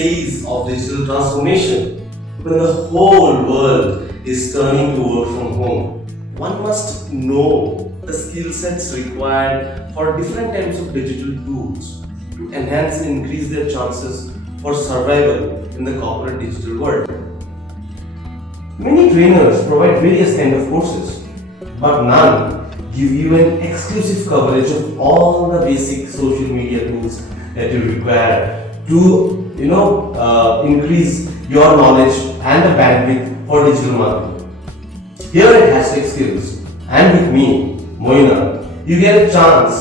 phase of digital transformation, when the whole world is turning to work from home, one must know the skill sets required for different types of digital tools to enhance and increase their chances for survival in the corporate digital world. Many trainers provide various kinds of courses, but none give you an exclusive coverage of all the basic social media tools that you require to increase your knowledge and the bandwidth for digital marketing. Here at Hashtagskills and with me, Moynaak, you get a chance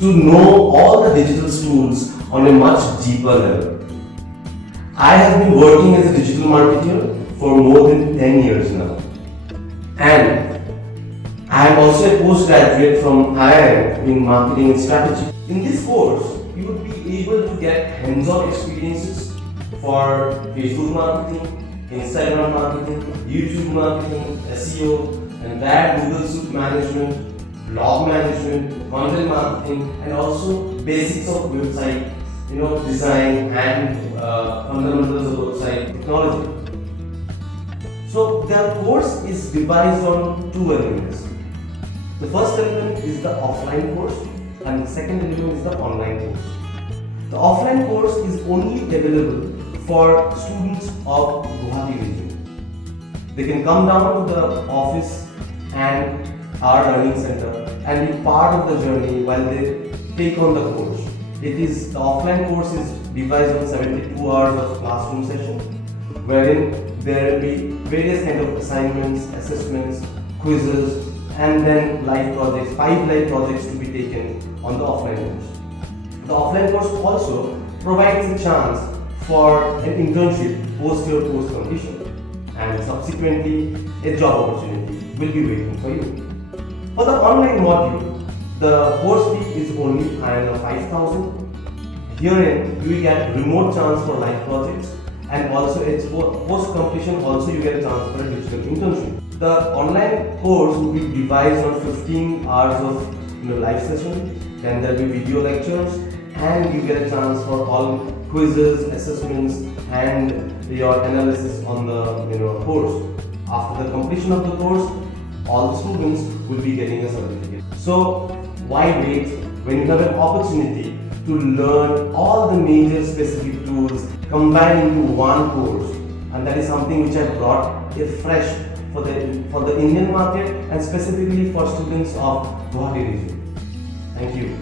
to know all the digital tools on a much deeper level. I have been working as a digital marketer for more than 10 years now, and I am also a postgraduate from IIM in marketing and strategy. In this course, you would be able to get hands-on experiences for Facebook marketing, Instagram marketing, YouTube marketing, SEO, and that Google Suite management, blog management, content marketing, and also basics of website, design and fundamentals of website technology. So the course is devised on two elements. The first element is the offline course and the second element is the online course. The offline course is only available for students of Guwahati region. They can come down to the office and our learning center and be part of the journey while they take on the course. The offline course is devised on 72 hours of classroom session, wherein there will be various kind of assignments, assessments, quizzes, and then live projects, 5 live projects to be taken on the offline course. The offline course also provides a chance for an internship post your course completion, and subsequently a job opportunity will be waiting for you. For the online module, the course fee is only 5,000. Herein you will get remote chance for live projects, and also it's post completion also you get a chance for a digital internship. The online course will be devised on 15 hours of live session, then there will be video lectures, and you get a chance for all quizzes, assessments, and your analysis on the course. After the completion of the course, all students will be getting a certificate. So why wait when you have an opportunity to learn all the major specific tools combined into one course? And that is something which I brought fresh for the Indian market and specifically for students of Guwahati region. Thank you.